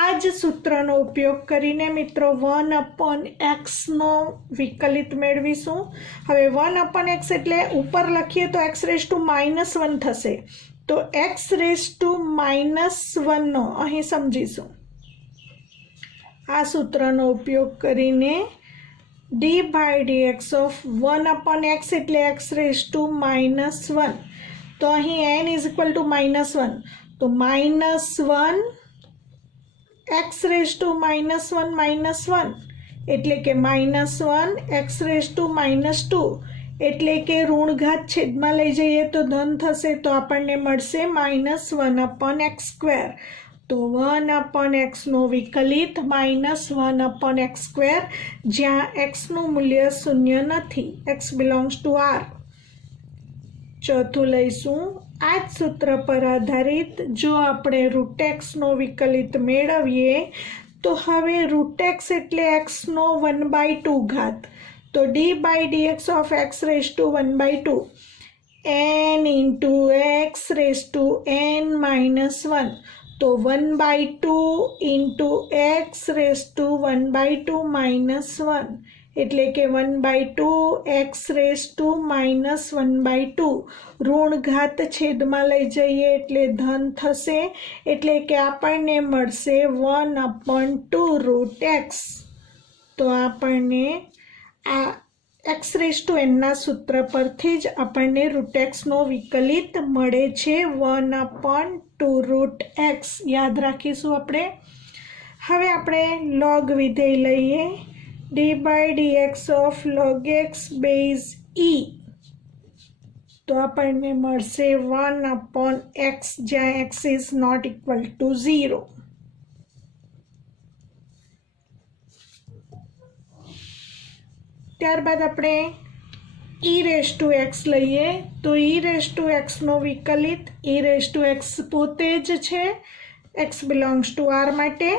આ જ સૂત્રનો ઉપયોગ કરીને મિત્રો 1/x નો વિકલિત મેળવીશું. હવે 1/x એટલે ઉપર લખીએ તો x⁻−1 થશે, તો x⁻−1 નો અહીં સમજીશું. આ સૂત્રનો ઉપયોગ કરીને d/dx ઓફ 1/x એટલે x⁻−1, તો અહીં n ઇઝ ઇક્વલ ટુ -1, તો -1 x⁻−1 એટલે કે -1 x⁻², એટલે કે ઋણ ઘાત છેદમાં લઈ જઈએ તો ધન થશે, તો આપણને મળશે -1/x². તો 1/x નો વિકલિત -1/x², જ્યાં xનું મૂલ્ય 0 નથી, x બિલોંગ્સ ટુ r. ચોથું લઈશું. આ જ સૂત્ર પર આધારિત જો આપણે √x નો વિકલિત મેળવીએ તો હવે √x એટલે x નો 1/2 ઘાત, તો d/dx of x⁻², n into x⁻n−1, તો 1/2 ઇન્ટુ x⁻²-1, એટલે કે 1/2 x⁻²-1/2, ઋણ ઘાત છેદમાં લઈ જઈએ એટલે ધન થશે, એટલે કે આપણને મળશે 1/2 √x. તો આપણને આ x⁻n ના સૂત્ર પરથી જ આપણને √x નો વિકલિત મળે છે, 1/2 √x. યાદ રાખીશું આપણે. હવે આપણે લોગ વિધેય લઈએ. d/dx of log x base e, તો આપણને મળશે 1/x, જ્યાં x is not equal to 0. ત્યારબાદ આપણે e⁻x લઈએ. તો e⁻x નો વિકલિત e⁻x પોતે જ છે x બિલોંગ્સ ટુ r માટે.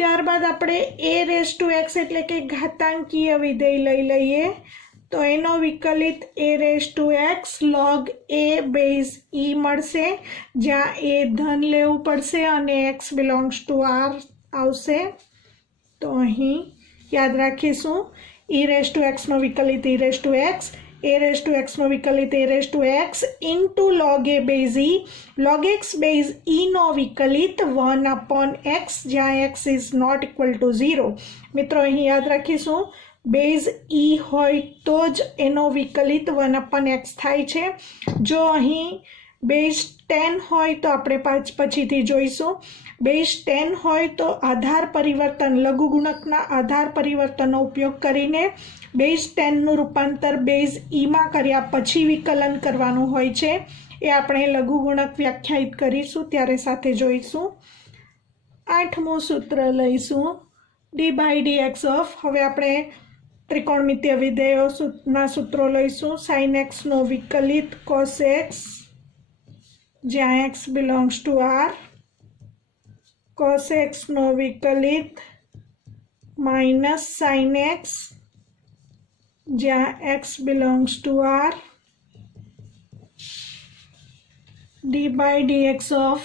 ત્યારબાદ આપણે a⁻x એટલે કે ઘાતાંકીય વિધેય લઈ લઈએ. તો એનો વિકલિત a⁻x log a base e મળશે, જ્યાં a ધન લેવું પડશે અને x બિલોંગ્સ ટુ r આવશે. તો અહીં યાદ રાખીશું e⁻x નો વિકલિત e⁻x, a⁻x નો વિકલિત a⁻x into log a base e, log x base e નો વિકલિત 1/x, જ્યાં x is not equal to 0. મિત્રો અહીં યાદ રાખીશું બેઝ e હોય તો જ એનો વિકલિત 1/x થાય છે. જો અહીં બેઝ 10 હોય તો આપણે પછીથી જોઈશું. બેઝ 10 હોય તો આધાર પરિવર્તન, લઘુગુણકના આધાર પરિવર્તનનો ઉપયોગ કરીને બેઝ 10નું રૂપાંતર બેઝ ઈમાં કર્યા પછી વિકલન કરવાનું હોય છે. એ આપણે લઘુગુણક વ્યાખ્યાયિત કરીશું ત્યારે સાથે જોઈશું. 8મું સૂત્ર લઈશું d/dx ઓફ. હવે આપણે ત્રિકોણમિતીય વિધેયોના સૂત્રો લઈશું. sin x નો વિકલિત cos x, જ્યાં x belongs to r, cos x નો વિકલિત માઇનસ sin x, જ્યાં x belongs to r, d/dx of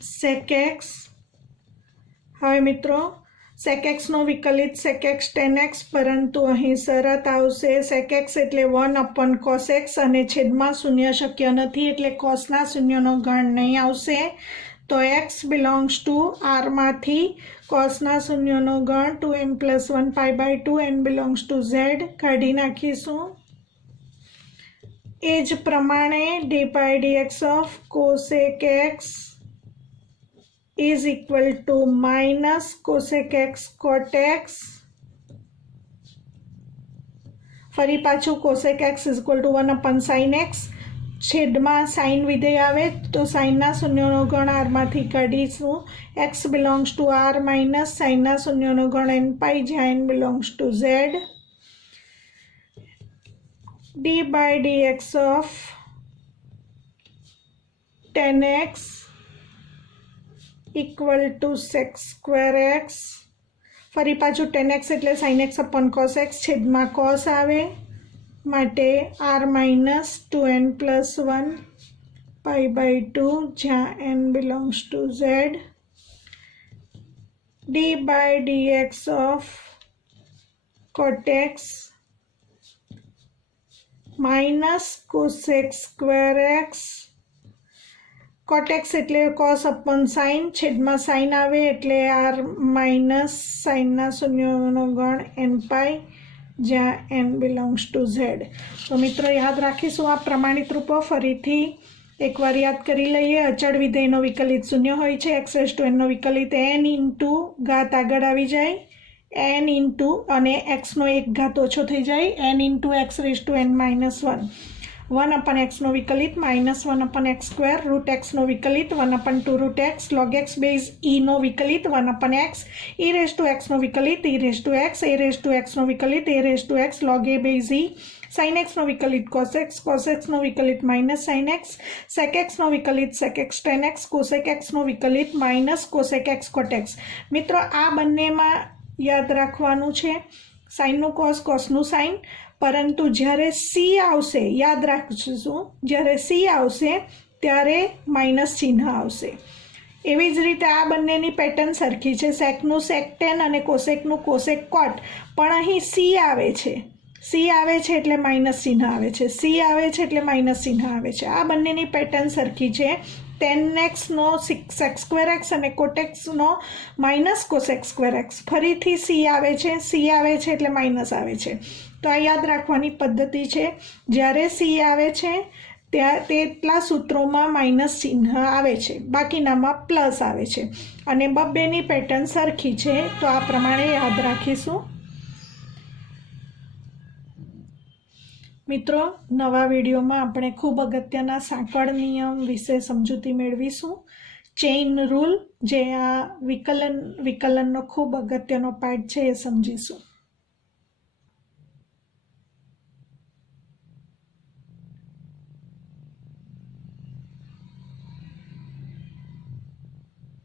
sec x. હવે મિત્રો sec x નો વિકલિત sec x tan x, પરંતુ અહીં શરત આવશે sec x એટલે 1/cos x અને છેદમાં શૂન્ય શક્ય નથી એટલે cosના શૂન્યનો ગણ નહીં આવશે. તો x બિલોંગ્સ ટુ આરમાંથી કોસના શૂન્યનો ગણ 2n+1 π/2 n belongs to z કાઢી નાખીશું. એ જ પ્રમાણે d/dx of cosec x is equal to minus cosec x cot x. ફરી પાછું cosec x is equal to 1/sin x. છેદમાં સાઇન વિધેય આવે તો સાઇનના શૂન્યનો ગણ આરમાંથી કાઢીશું. x belongs to R minus સાઇનના શૂન્યનો ગણ n π જ્યાં n belongs to z. d/dx of tan x equal to sec square x. ફરી પાછું tan x એટલે sin x upon cos x. છેદમાં cos આવે માટે r માઇનસ 2n+1 π/2 જ્યાં n belongs to z. d/dx of cot x minus cosec square x. cot x એટલે cos upon sin. છેદમાં sin આવે એટલે r માઇનસ સાઇનના શૂન્યનો ગણ n π જ્યાં n બિલોંગ્સ ટુ z. તો મિત્રો યાદ રાખીશું આ પ્રમાણિત રૂપો. ફરીથી એકવાર યાદ કરી લઈએ. અચળ વિધેયનો વિકલિત શૂન્ય હોય છે. x⁻n નો વિકલિત n ઇન્ટુ ઘાત આગળ આવી જાય, n ઇન્ટુ અને xનો એક ઘાત ઓછો થઈ જાય, n ઇન્ટુ x⁻n−1. 1/x નો વિકલિત -1/x². √x નો વિકલિત 1/2√x. log x base e નો વિકલિત 1/x. e⁻x નો વિકલિત e⁻x. a⁻x નો વિકલિત a⁻x log a base e. sin x નો વિકલિત cos x. cos x નો વિકલિત -sin x. sec x નો વિકલિત sec x tan x. cosec x નો વિકલિત -cosec x cot x. મિત્રો આ બંનેમાં યાદ રાખવાનું છે સાઇનનું cos, cosનું sin. પરંતુ જ્યારે c આવશે યાદ રાખીશું, જ્યારે c આવશે ત્યારે માઇનસ ચિહ્ન આવશે. એવી જ રીતે આ બંનેની પેટર્ન સરખી છે. સેકનું sec tan અને કોસેકનું cosec cot. પણ અહીં c આવે છે, c આવે છે એટલે માઇનસ ચિહ્ન આવે છે, c આવે છે એટલે માઇનસ ચિહ્ન આવે છે. આ બંનેની પેટર્ન સરખી છે. tan x નો sec સ્ક્વેર x અને cot x નો માઇનસ cosec સ્ક્વેર x. ફરીથી c આવે છે, c આવે છે એટલે માઇનસ આવે છે. તો આ યાદ રાખવાની પદ્ધતિ છે. જ્યારે c આવે છે તેટલા સૂત્રોમાં માઇનસ ચિહ્ન આવે છે, બાકીનામાં પ્લસ આવે છે. અને બંનેની પેટર્ન સરખી છે તો આ પ્રમાણે યાદ રાખીશું. મિત્રો નવા વિડીયોમાં આપણે ખૂબ અગત્યના સાંકળ નિયમ વિશે સમજૂતી મેળવીશું. ચેઇન રૂલ જે આ વિકલનનો ખૂબ અગત્યનો પાર્ટ છે એ સમજીશું.